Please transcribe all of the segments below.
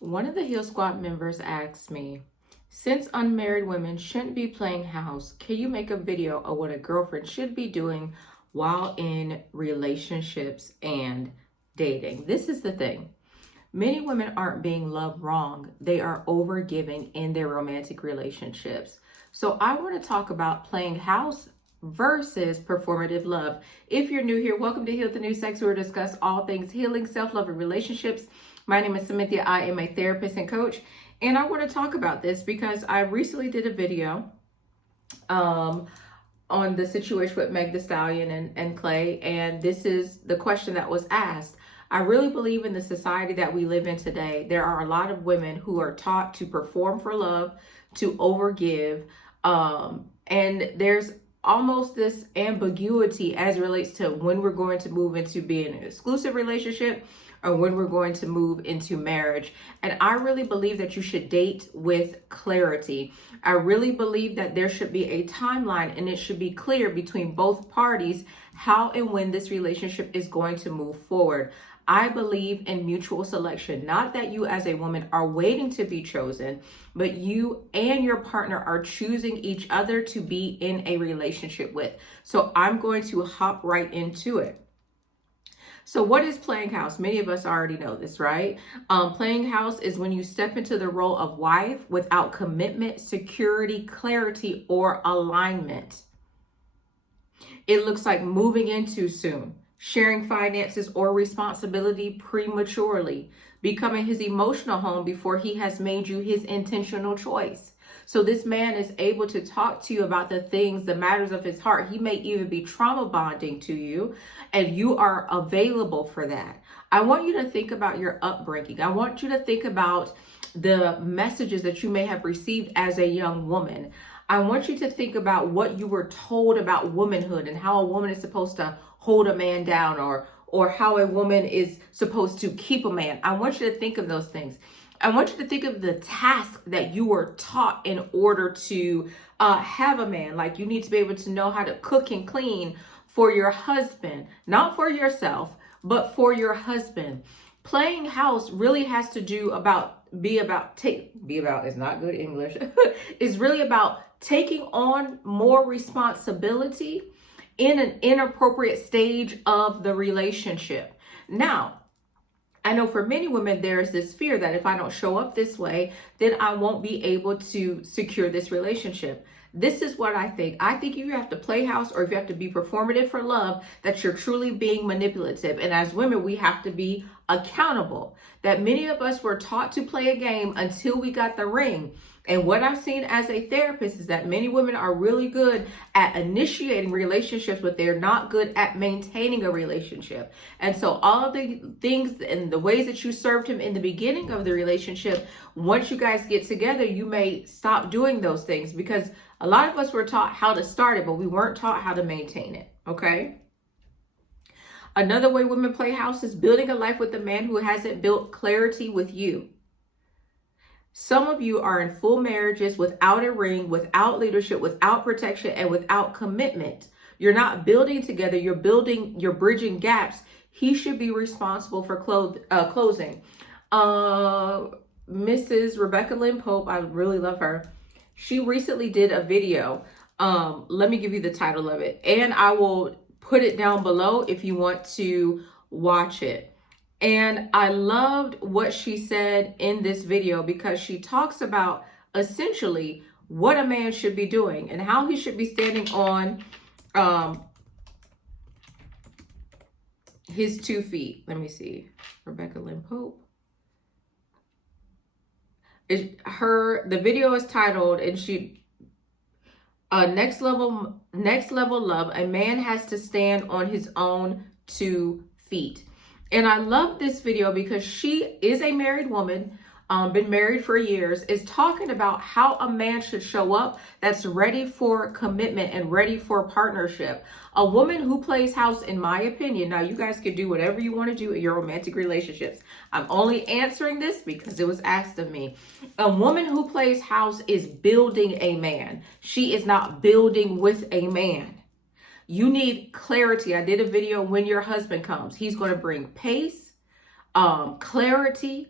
One of the Heal Squad members asked me, since unmarried women shouldn't be playing house, can you make a video of what a girlfriend should be doing while in relationships and dating? This is the thing. Many women aren't being loved wrong. They are overgiving in their romantic relationships. So I want to talk about playing house versus performative love. If you're new here, welcome to Heal the New Sex, where we discuss all things healing, self-love, and relationships. My name is Cynthia. I am a therapist and coach, and I want to talk about this because I recently did a video on the situation with Meg Thee Stallion and Clay, and this is the question that was asked. I really believe in the society that we live in today, there are a lot of women who are taught to perform for love, to overgive, and there's almost this ambiguity as it relates to when we're going to move into being an exclusive relationship or when we're going to move into marriage. And I really believe that you should date with clarity. I really believe that there should be a timeline and it should be clear between both parties how and when this relationship is going to move forward. I believe in mutual selection, not that you as a woman are waiting to be chosen, but you and your partner are choosing each other to be in a relationship with. So I'm going to hop right into it. So what is playing house? Many of us already know this, right? Playing house is when you step into the role of wife without commitment, security, clarity, or alignment. It looks like moving in too soon, sharing finances or responsibility prematurely, becoming his emotional home before he has made you his intentional choice. So this man is able to talk to you about the things, the matters of his heart. He may even be trauma bonding to you, and you are available for that. I want you to think about your upbringing. I want you to think about the messages that you may have received as a young woman. I want you to think about what you were told about womanhood and how a woman is supposed to hold a man down, or how a woman is supposed to keep a man. I want you to think of those things. I want you to think of the task that you were taught in order to have a man. Like, you need to be able to know how to cook and clean for your husband, not for yourself, but for your husband. Playing house really has to do be about is not good English. It's really about taking on more responsibility in an inappropriate stage of the relationship. Now, I know for many women, there's this fear that if I don't show up this way, then I won't be able to secure this relationship. This is what I think. I think you have to play house, or if you have to be performative for love, that you're truly being manipulative. And as women, we have to be accountable. That many of us were taught to play a game until we got the ring. And what I've seen as a therapist is that many women are really good at initiating relationships, but they're not good at maintaining a relationship. And so all of the things and the ways that you served him in the beginning of the relationship, once you guys get together, you may stop doing those things, because a lot of us were taught how to start it, but we weren't taught how to maintain it. Okay. Another way women play house is building a life with a man who hasn't built clarity with you. Some of you are in full marriages without a ring, without leadership, without protection, and without commitment. You're not building together. You're bridging gaps. He should be responsible for closing. Mrs. Rebecca Lynn Pope, I really love her. She recently did a video. Let me give you the title of it, and I will put it down below if you want to watch it. And I loved what she said in this video, because she talks about essentially what a man should be doing and how he should be standing on his 2 feet. Let me see. Rebecca Lynn Pope. The video is titled, and she next level love. A man has to stand on his own 2 feet. And I love this video because she is a married woman, been married for years, is talking about how a man should show up that's ready for commitment and ready for partnership. A woman who plays house, in my opinion, now you guys can do whatever you want to do in your romantic relationships. I'm only answering this because it was asked of me. A woman who plays house is building a man. She is not building with a man. You need clarity. I did a video when your husband comes. He's going to bring pace, clarity,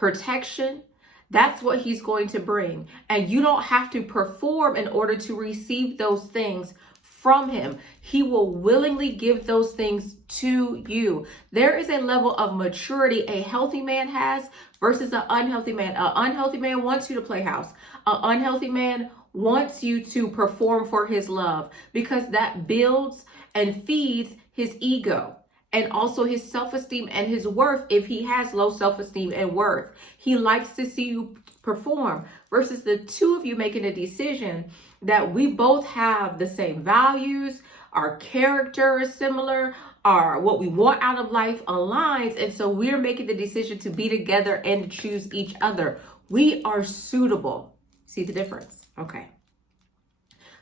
protection. That's what he's going to bring. And you don't have to perform in order to receive those things from him. He will willingly give those things to you. There is a level of maturity a healthy man has versus an unhealthy man. An unhealthy man wants you to play house. An unhealthy man wants you to perform for his love, because that builds and feeds his ego and also his self-esteem and his worth. If he has low self-esteem and worth, he likes to see you perform, versus the two of you making a decision that we both have the same values, our character is similar, our what we want out of life aligns, and so we're making the decision to be together and to choose each other. We are suitable. See the difference? Okay.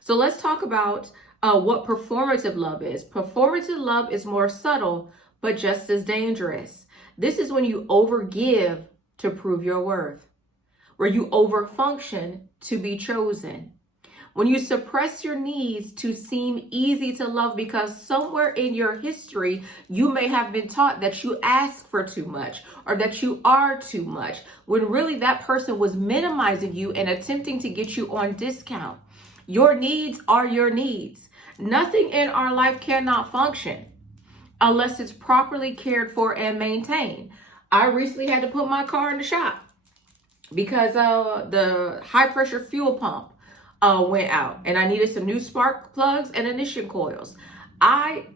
So let's talk about what performative love is. Performative love is more subtle, but just as dangerous. This is when you overgive to prove your worth, where you overfunction to be chosen. When you suppress your needs to seem easy to love because somewhere in your history, you may have been taught that you ask for too much or that you are too much, when really that person was minimizing you and attempting to get you on discount. Your needs are your needs. Nothing in our life cannot function unless it's properly cared for and maintained. I recently had to put my car in the shop because the high pressure fuel pump went out and I needed some new spark plugs and ignition coils.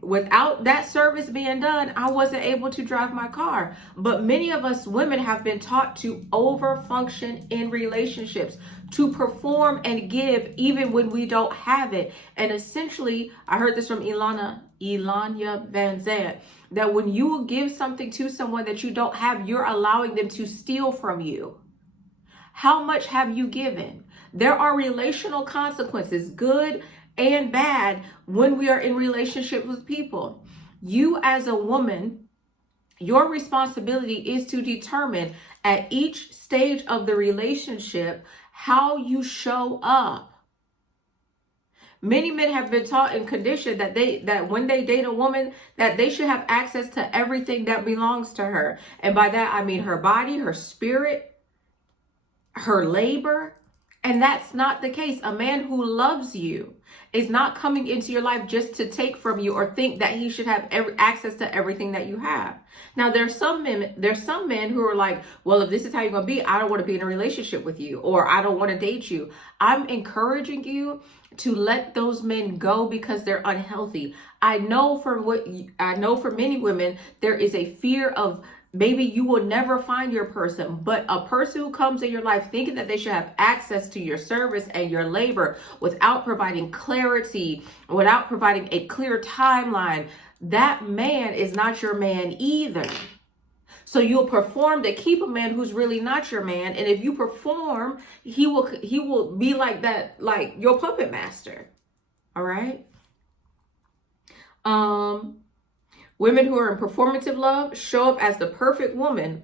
Without that service being done, I wasn't able to drive my car. But many of us women have been taught to overfunction in relationships, to perform and give even when we don't have it. And essentially, I heard this from Ilanya Van Zandt, that when you will give something to someone that you don't have, you're allowing them to steal from you. How much have you given? There are relational consequences, good and bad, when we are in relationship with people. You as a woman, your responsibility is to determine at each stage of the relationship how you show up. Many men have been taught and conditioned that when they date a woman, that they should have access to everything that belongs to her. And by that, I mean her body, her spirit, her labor. And that's not the case. A man who loves you is not coming into your life just to take from you or think that he should have access to everything that you have. Now, there's some men who are like, well, if this is how you're going to be, I don't want to be in a relationship with you, or I don't want to date you. I'm encouraging you to let those men go because they're unhealthy. I know for many women, there is a fear of maybe you will never find your person, but a person who comes in your life thinking that they should have access to your service and your labor without providing clarity, without providing a clear timeline, that man is not your man either. So you'll perform to keep a man who's really not your man. And if you perform, he will be like that, like your puppet master. All right. Women who are in performative love show up as the perfect woman,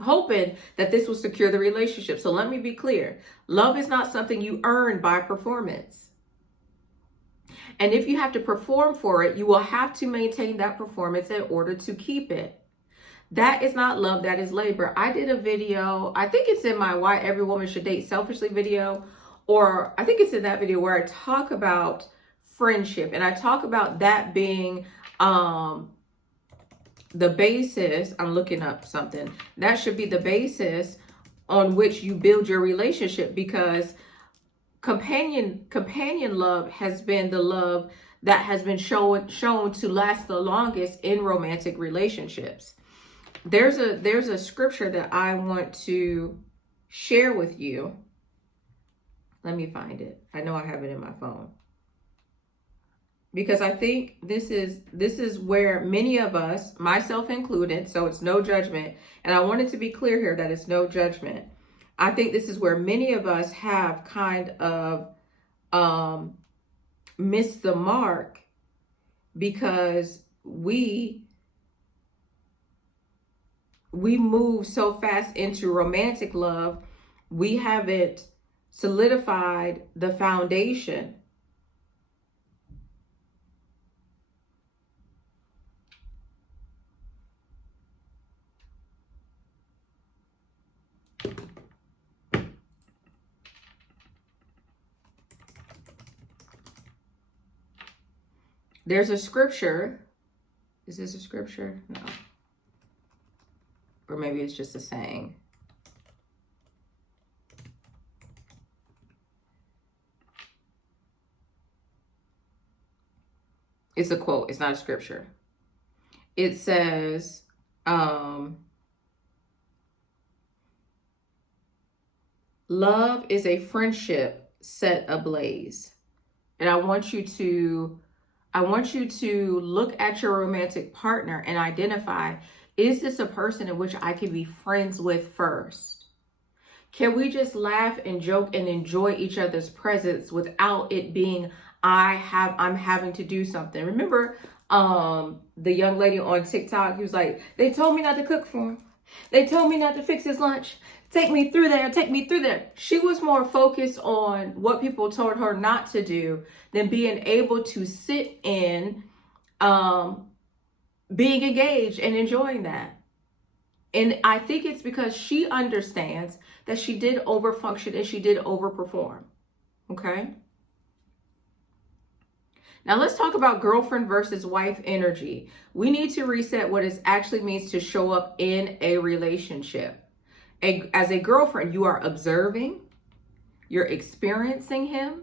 hoping that this will secure the relationship. So let me be clear. Love is not something you earn by performance. And if you have to perform for it, you will have to maintain that performance in order to keep it. That is not love, that is labor. I did a video, I think it's in my Why Every Woman Should Date Selfishly video, or I think it's in that video where I talk about friendship, and I talk about that being the basis. I'm looking up something that should be the basis on which you build your relationship, because companion love has been the love that has been shown to last the longest in romantic relationships. There's a scripture that I want to share with you. Let me find it. I know I have it in my phone, because I think this is where many of us, myself included, so it's no judgment, and I want it to be clear here that it's no judgment. I think this is where many of us have kind of missed the mark, because we move so fast into romantic love, we haven't solidified the foundation. There's a scripture. Is this a scripture? No. Or maybe it's just a saying. It's a quote. It's not a scripture. It says, love is a friendship set ablaze. And I want you to look at your romantic partner and identify, is this a person in which I can be friends with first? Can we just laugh and joke and enjoy each other's presence without it being I'm having to do something? Remember the young lady on TikTok who's like, they told me not to cook for him. They told me not to fix his lunch. Take me through there. Take me through there. She was more focused on what people told her not to do than being able to sit in being engaged and enjoying that. And I think it's because she understands that she did overfunction and she did overperform. Okay? Now let's talk about girlfriend versus wife energy. We need to reset what it actually means to show up in a relationship. As a girlfriend, you are observing, you're experiencing him,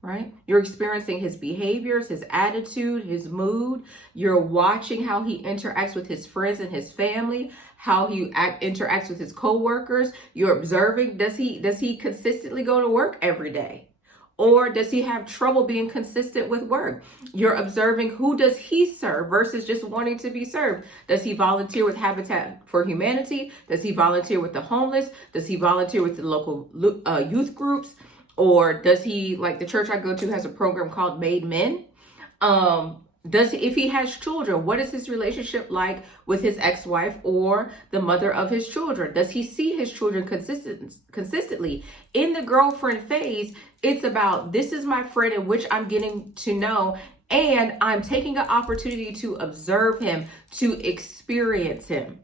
right? You're experiencing his behaviors, his attitude, his mood. You're watching how he interacts with his friends and his family, how he interacts with his coworkers. You're observing, does he consistently go to work every day? Or does he have trouble being consistent with work? You're observing, who does he serve versus just wanting to be served? Does he volunteer with Habitat for Humanity? Does he volunteer with the homeless? Does he volunteer with the local youth groups? Or does he, like the church I go to has a program called Made Men? If he has children, what is his relationship like with his ex-wife or the mother of his children? Does he see his children consistently? In the girlfriend phase, it's about, this is my friend in which I'm getting to know, and I'm taking an opportunity to observe him, to experience him.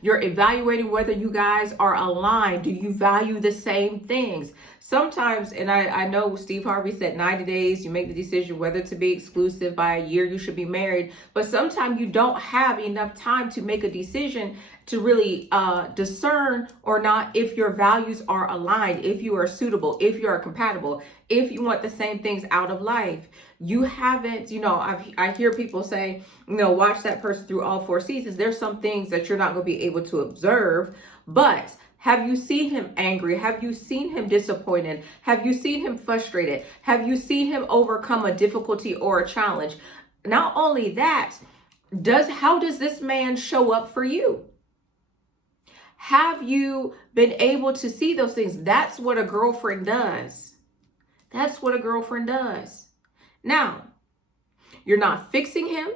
You're evaluating whether you guys are aligned. Do you value the same things? Sometimes, and I know Steve Harvey said 90 days, you make the decision whether to be exclusive. By a year, you should be married. But sometimes you don't have enough time to make a decision to really discern or not if your values are aligned, if you are suitable, if you are compatible, if you want the same things out of life. You haven't, I hear people say, watch that person through all 4 seasons. There's some things that you're not going to be able to observe, but have you seen him angry? Have you seen him disappointed? Have you seen him frustrated? Have you seen him overcome a difficulty or a challenge? Not only that, how does this man show up for you? Have you been able to see those things? That's what a girlfriend does. That's what a girlfriend does. Now, you're not fixing him.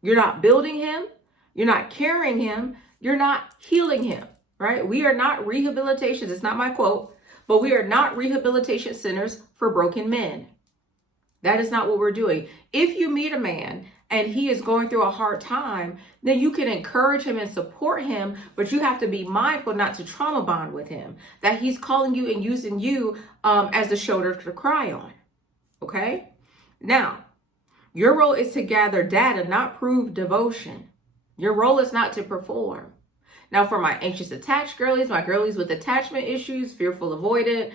You're not building him. You're not carrying him. You're not healing him, right? We are not rehabilitation. It's not my quote, but we are not rehabilitation centers for broken men. That is not what we're doing. If you meet a man and he is going through a hard time, then you can encourage him and support him, but you have to be mindful not to trauma bond with him, that he's calling you and using you as a shoulder to cry on. Okay? Now, your role is to gather data, not prove devotion. Your role is not to perform. Now, for my anxious attached girlies, my girlies with attachment issues, fearful avoidant,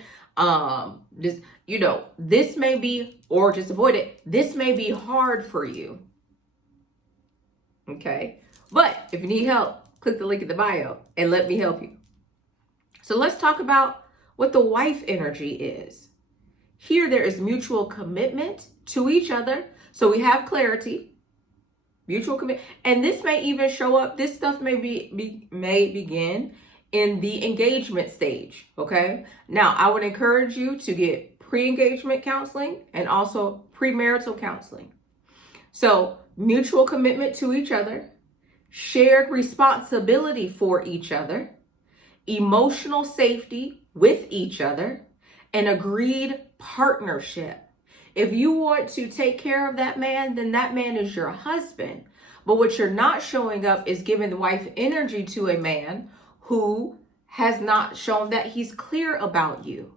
this may be, or just avoid it, this may be hard for you. Okay? But if you need help, click the link in the bio and let me help you. So let's talk about what the wife energy is. Here, there is mutual commitment to each other. So we have clarity, mutual commitment. And this may even show up, this stuff may begin in the engagement stage, okay? Now, I would encourage you to get pre-engagement counseling and also premarital counseling. So mutual commitment to each other, shared responsibility for each other, emotional safety with each other, and agreed partnership. If you want to take care of that man, then that man is your husband. But what you're not showing up is giving the wife energy to a man who has not shown that he's clear about you.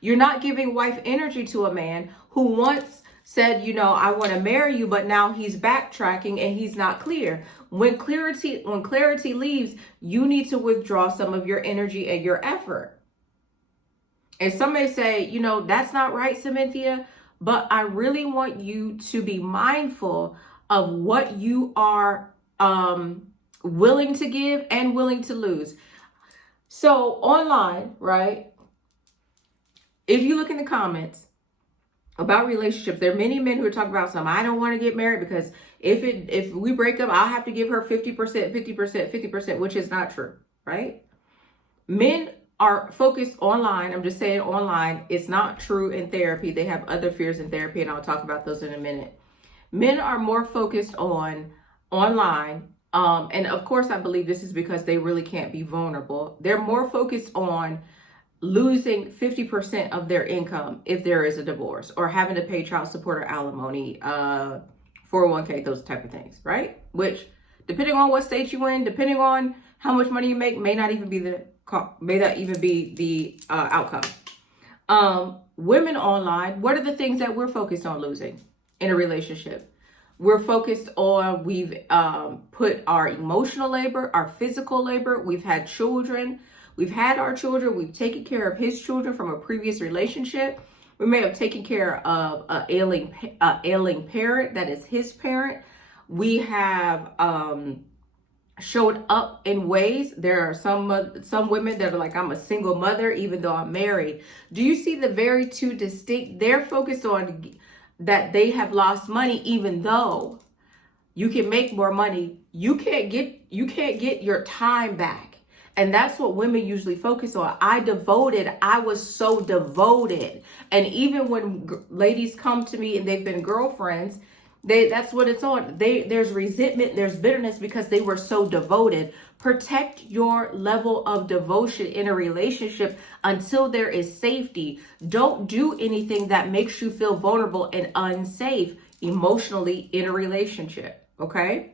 You're not giving wife energy to a man who wants said, you know, I want to marry you, but now he's backtracking and he's not clear. When clarity leaves, you need to withdraw some of your energy and your effort. And some may say, you know, that's not right, Cynthia, but I really want you to be mindful of what you are willing to give and willing to lose. So online, right? If you look in the comments about relationships, there are many men who are talking about some, I don't want to get married because if we break up, I'll have to give her 50%, 50%, 50%, which is not true, right? Men are focused online. I'm just saying online. It's not true in therapy. They have other fears in therapy, and I'll talk about those in a minute. Men are more focused on online. And of course, I believe this is because they really can't be vulnerable. They're more focused on losing 50% of their income if there is a divorce, or having to pay child support or alimony, 401k, those type of things, right? Which, depending on what state you in, depending on how much money you make, may not even be the outcome. Women online, what are the things that we're focused on losing in a relationship? We're focused on, we've put our emotional labor, our physical labor, we've had children. We've had our children. We've taken care of his children from a previous relationship. We may have taken care of an ailing parent that is his parent. We have showed up in ways. There are some women that are like, I'm a single mother even though I'm married. Do you see the very two distinct? They're focused on that they have lost money even though you can make more money. You can't get your time back. And that's what women usually focus on. I was so devoted. And even when ladies come to me and they've been girlfriends, that's what it's on. There's resentment, there's bitterness because they were so devoted. Protect your level of devotion in a relationship until there is safety. Don't do anything that makes you feel vulnerable and unsafe emotionally in a relationship. Okay?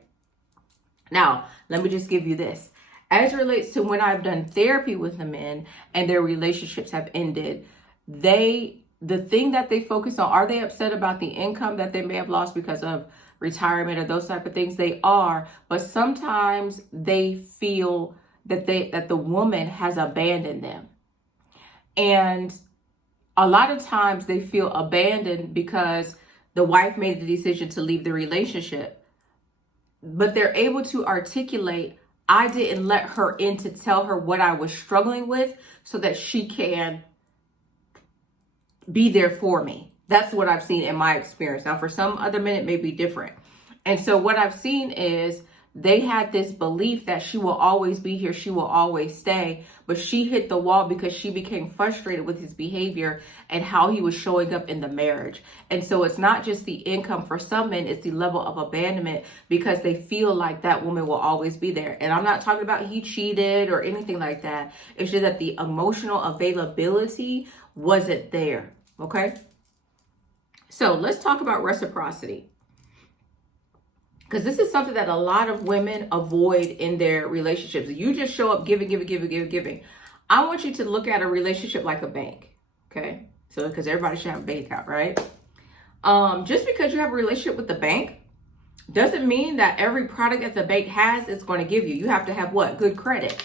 Now, let me just give you this. As it relates to when I've done therapy with the men and their relationships have ended, the thing that they focus on, are they upset about the income that they may have lost because of retirement or those type of things? They are, but sometimes they feel that the woman has abandoned them. And a lot of times they feel abandoned because the wife made the decision to leave the relationship. But they're able to articulate, I didn't let her in to tell her what I was struggling with so that she can be there for me. That's what I've seen in my experience. Now, for some other men, it may be different. And so what I've seen is they had this belief that she will always be here, she will always stay, but she hit the wall because she became frustrated with his behavior and how he was showing up in the marriage. And so it's not just the income for some men, it's the level of abandonment because they feel like that woman will always be there. And I'm not talking about he cheated or anything like that. It's just that the emotional availability wasn't there. Okay? So let's talk about reciprocity. Because this is something that a lot of women avoid in their relationships. You just show up giving. I want you to look at a relationship like a bank. Okay? So, because everybody should have a bank account, right? Just because you have a relationship with the bank doesn't mean that every product that the bank has is going to give you. You have to have what? Good credit.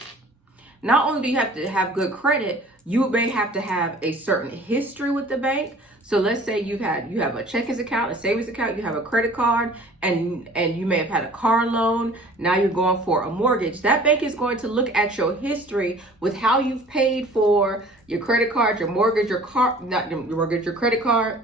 Not only do you have to have good credit, you may have to have a certain history with the bank. So let's say you have a checking account, a savings account, you have a credit card, and you may have had a car loan. Now you're going for a mortgage. That bank is going to look at your history with how you've paid for your credit card, your mortgage, your credit card,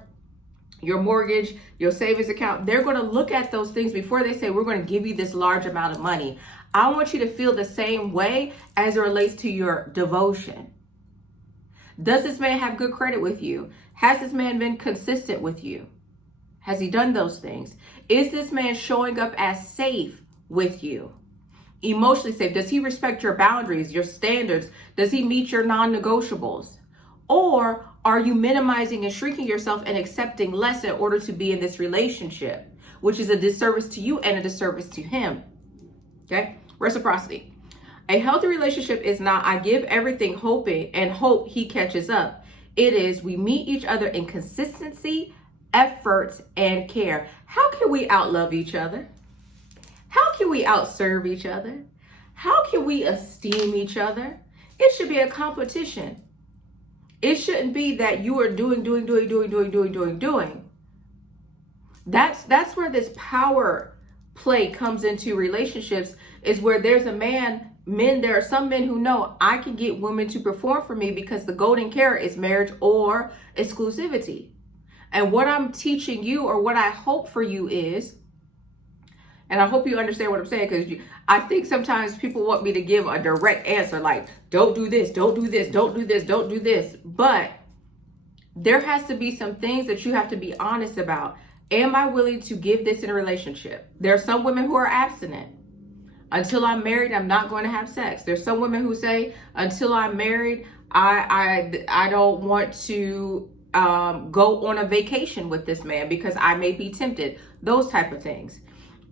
your mortgage, your savings account. They're going to look at those things before they say, we're going to give you this large amount of money. I want you to feel the same way as it relates to your devotion. Does this man have good credit with you? Has this man been consistent with you? Has he done those things? Is this man showing up as safe with you? Emotionally safe? Does he respect your boundaries, your standards? Does he meet your non-negotiables? Or are you minimizing and shrinking yourself and accepting less in order to be in this relationship, which is a disservice to you and a disservice to him? Okay? Reciprocity. A healthy relationship is not, I give everything hoping and hope he catches up. It is, we meet each other in consistency effort, and care. How can we outlove each other? How can we outserve each other? How can we esteem each other? It should be a competition. It shouldn't be that you are doing. That's where this power play comes into relationships, is where there's a there are some men who know I can get women to perform for me because the golden carrot is marriage or exclusivity. And what I'm teaching you, or what I hope for you is, and I hope you understand what I'm saying, because I think sometimes people want me to give a direct answer, like, don't do this, don't do this, don't do this, don't do this. But there has to be some things that you have to be honest about. Am I willing to give this in a relationship? There are some women who are abstinent. Until I'm married, I'm not going to have sex. There's some women who say, until I'm married, I don't want to go on a vacation with this man because I may be tempted. Those type of things.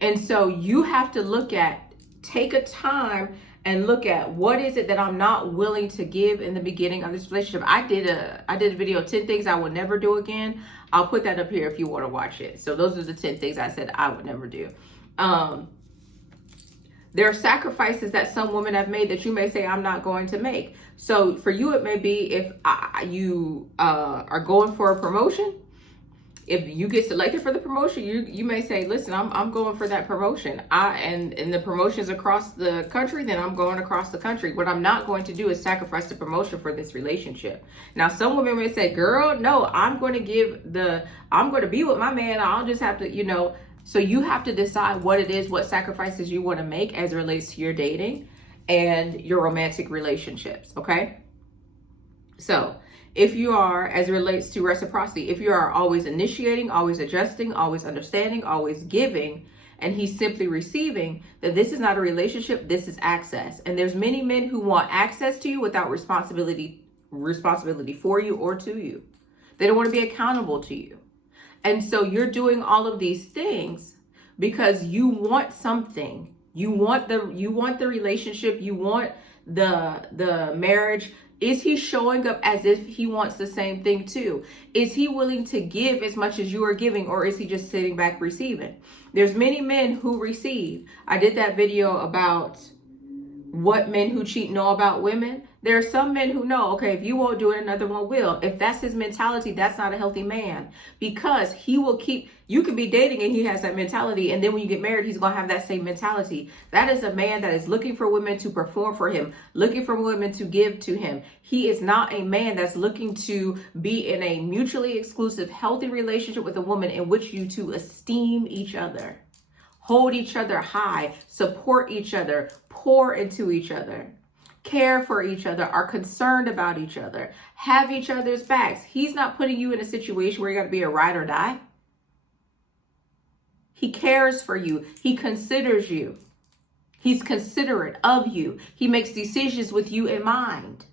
And so you have to take a time and look at, what is it that I'm not willing to give in the beginning of this relationship. I did a video, 10 things I would never do again. I'll put that up here if you want to watch it. So those are the 10 things I said I would never do. There are sacrifices that some women have made that you may say, I'm not going to make. So for you, it may be if you are going for a promotion. If you get selected for the promotion, you may say, listen, I'm going for that promotion. And the promotion's across the country, then I'm going across the country. What I'm not going to do is sacrifice the promotion for this relationship. Now, some women may say, girl, no, I'm going to be with my man. I'll just have to, so you have to decide what it is, what sacrifices you want to make as it relates to your dating and your romantic relationships. Okay. So if you are, as it relates to reciprocity, if you are always initiating, always adjusting, always understanding, always giving, and he's simply receiving, then this is not a relationship, this is access. And there's many men who want access to you without responsibility for you or to you. They don't want to be accountable to you. And so you're doing all of these things because you want something. You want the relationship, you want the marriage. Is he showing up as if he wants the same thing too? Is he willing to give as much as you are giving, or is he just sitting back receiving? There's many men who receive. I did that video about what men who cheat know about women. There are some men who know, okay, if you won't do it, another one will. If that's his mentality, that's not a healthy man, because he will you could be dating and he has that mentality. And then when you get married, he's going to have that same mentality. That is a man that is looking for women to perform for him, looking for women to give to him. He is not a man that's looking to be in a mutually exclusive, healthy relationship with a woman in which you two esteem each other, hold each other high, support each other, pour into each other, care for each other, are concerned about each other, have each other's backs. He's not putting you in a situation where you got to be a ride or die. He cares for you. He considers you. He's considerate of you. He makes decisions with you in mind.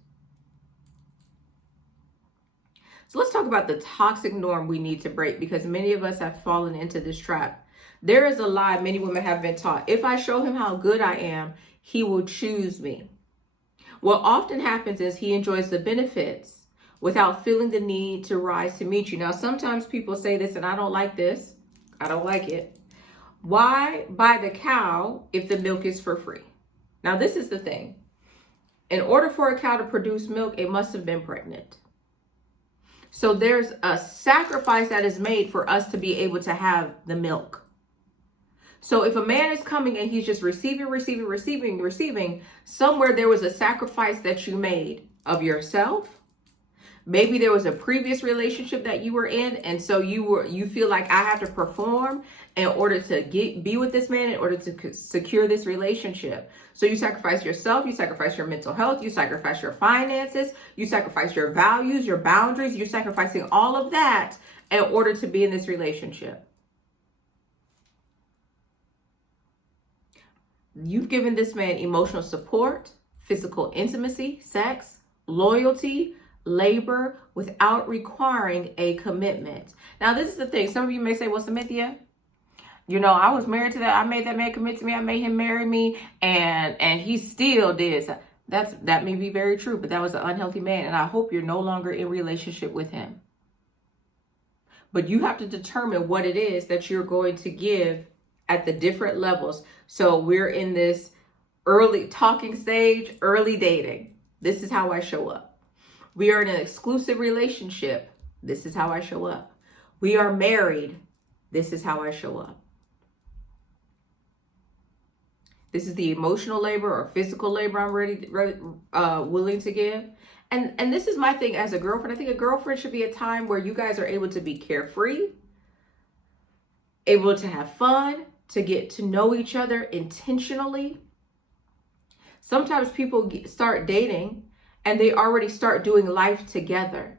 So let's talk about the toxic norm we need to break, because many of us have fallen into this trap. There is a lie many women have been taught. If I show him how good I am, he will choose me. What often happens is he enjoys the benefits without feeling the need to rise to meet you. Now, sometimes people say this, and I don't like this. I don't like it. Why buy the cow if the milk is for free? Now, this is the thing. In order for a cow to produce milk, it must have been pregnant. So there's a sacrifice that is made for us to be able to have the milk. So if a man is coming and he's just receiving, somewhere there was a sacrifice that you made of yourself. Maybe there was a previous relationship that you were in, and so you feel like, I have to perform in order to be with this man, in order to secure this relationship. So you sacrifice yourself, you sacrifice your mental health, you sacrifice your finances, you sacrifice your values, your boundaries, you're sacrificing all of that in order to be in this relationship. You've given this man emotional support, physical intimacy, sex, loyalty, labor, without requiring a commitment. Now, this is the thing. Some of you may say, well, Cynthia, I was married to that. I made that man commit to me. I made him marry me, and he still did. That may be very true, but that was an unhealthy man, and I hope you're no longer in relationship with him. but you have to determine what it is that you're going to give at the different levels. So we're in this early talking stage, early dating. This is how I show up. We are in an exclusive relationship. This is how I show up. We are married. This is how I show up. This is the emotional labor or physical labor I'm willing to give. And this is my thing as a girlfriend. I think a girlfriend should be a time where you guys are able to be carefree, able to have fun, to get to know each other intentionally. Sometimes people start dating and they already start doing life together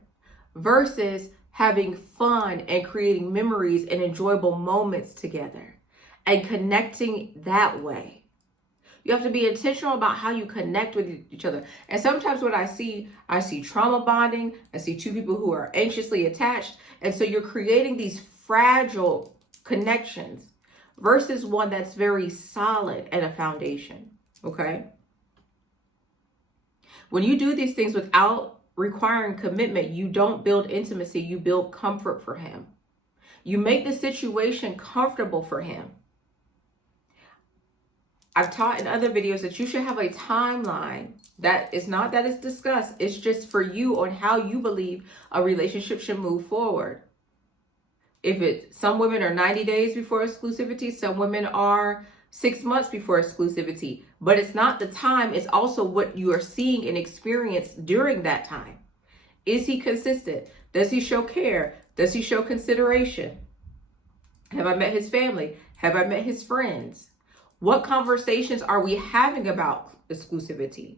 versus having fun and creating memories and enjoyable moments together and connecting that way. You have to be intentional about how you connect with each other. And sometimes what I see trauma bonding. I see two people who are anxiously attached. And so you're creating these fragile connections versus one that's very solid and a foundation. Okay? When you do these things without requiring commitment, you don't build intimacy. You build comfort for him. You make the situation comfortable for him. I've taught in other videos that you should have a timeline that is not that it's discussed. It's just for you on how you believe a relationship should move forward. Some women are 90 days before exclusivity. Some women are 6 months before exclusivity. But it's not the time. It's also what you are seeing and experience during that time. Is he consistent? Does he show care? Does he show consideration? Have I met his family? Have I met his friends? What conversations are we having about exclusivity?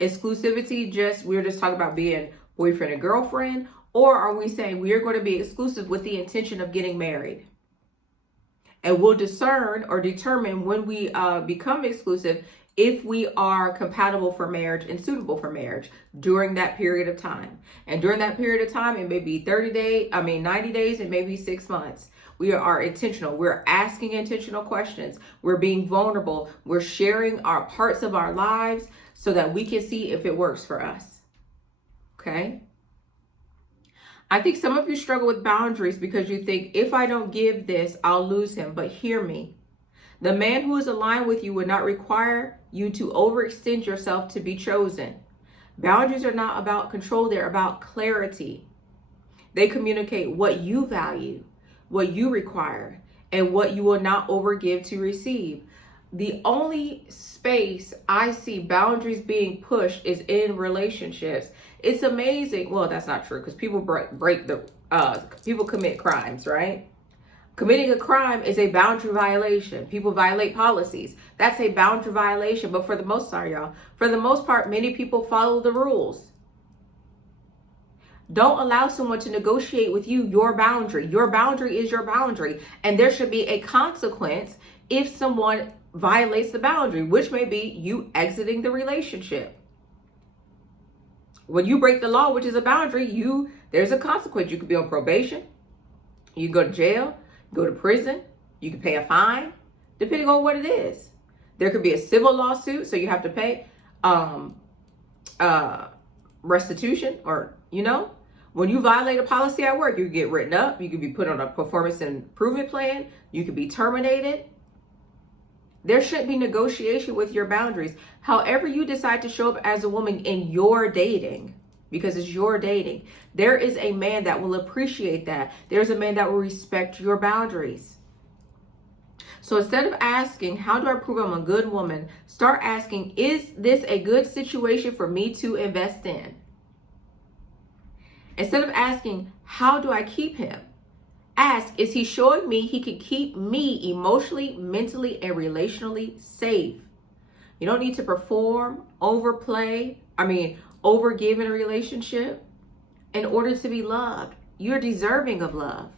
Exclusivity, we're just talking about being boyfriend and girlfriend, or are we saying we are going to be exclusive with the intention of getting married? And we'll discern or determine when we become exclusive if we are compatible for marriage and suitable for marriage during that period of time. And during that period of time, it may be 90 days, it may be 6 months. We are intentional. We're asking intentional questions. We're being vulnerable. We're sharing our parts of our lives so that we can see if it works for us. Okay? I think some of you struggle with boundaries because you think, if I don't give this, I'll lose him. But hear me. The man who is aligned with you would not require you to overextend yourself to be chosen. Boundaries are not about control. They're about clarity. They communicate what you value, what you require, and what you will not overgive to receive. The only space I see boundaries being pushed is in relationships. It's amazing. Well, that's not true because people people commit crimes, right? Committing a crime is a boundary violation. People violate policies. That's a boundary violation. But for the most part, many people follow the rules. Don't allow someone to negotiate with you your boundary. Your boundary is your boundary. And there should be a consequence if someone violates the boundary, which may be you exiting the relationship. When you break the law, which is a boundary, there's a consequence. You could be on probation. You can go to jail, go to prison. You can pay a fine, depending on what it is. There could be a civil lawsuit, so you have to pay restitution or, when you violate a policy at work, you can get written up. You could be put on a performance improvement plan. You could be terminated. There shouldn't be negotiation with your boundaries. However you decide to show up as a woman in your dating, because it's your dating, there is a man that will appreciate that. There's a man that will respect your boundaries. So instead of asking, how do I prove I'm a good woman? Start asking, is this a good situation for me to invest in? Instead of asking, how do I keep him? Ask, is he showing me he can keep me emotionally, mentally, and relationally safe? You don't need to perform, overgive in a relationship in order to be loved. You're deserving of love.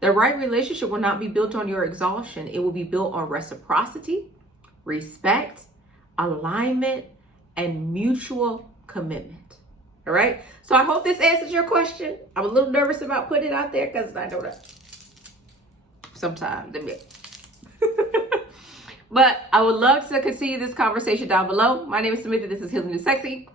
The right relationship will not be built on your exhaustion. It will be built on reciprocity, respect, alignment, and mutual commitment. All right. So I hope this answers your question. I'm a little nervous about putting it out there because I know that sometimes. But I would love to continue this conversation down below. My name is Samantha. This is Healing Is Sexy.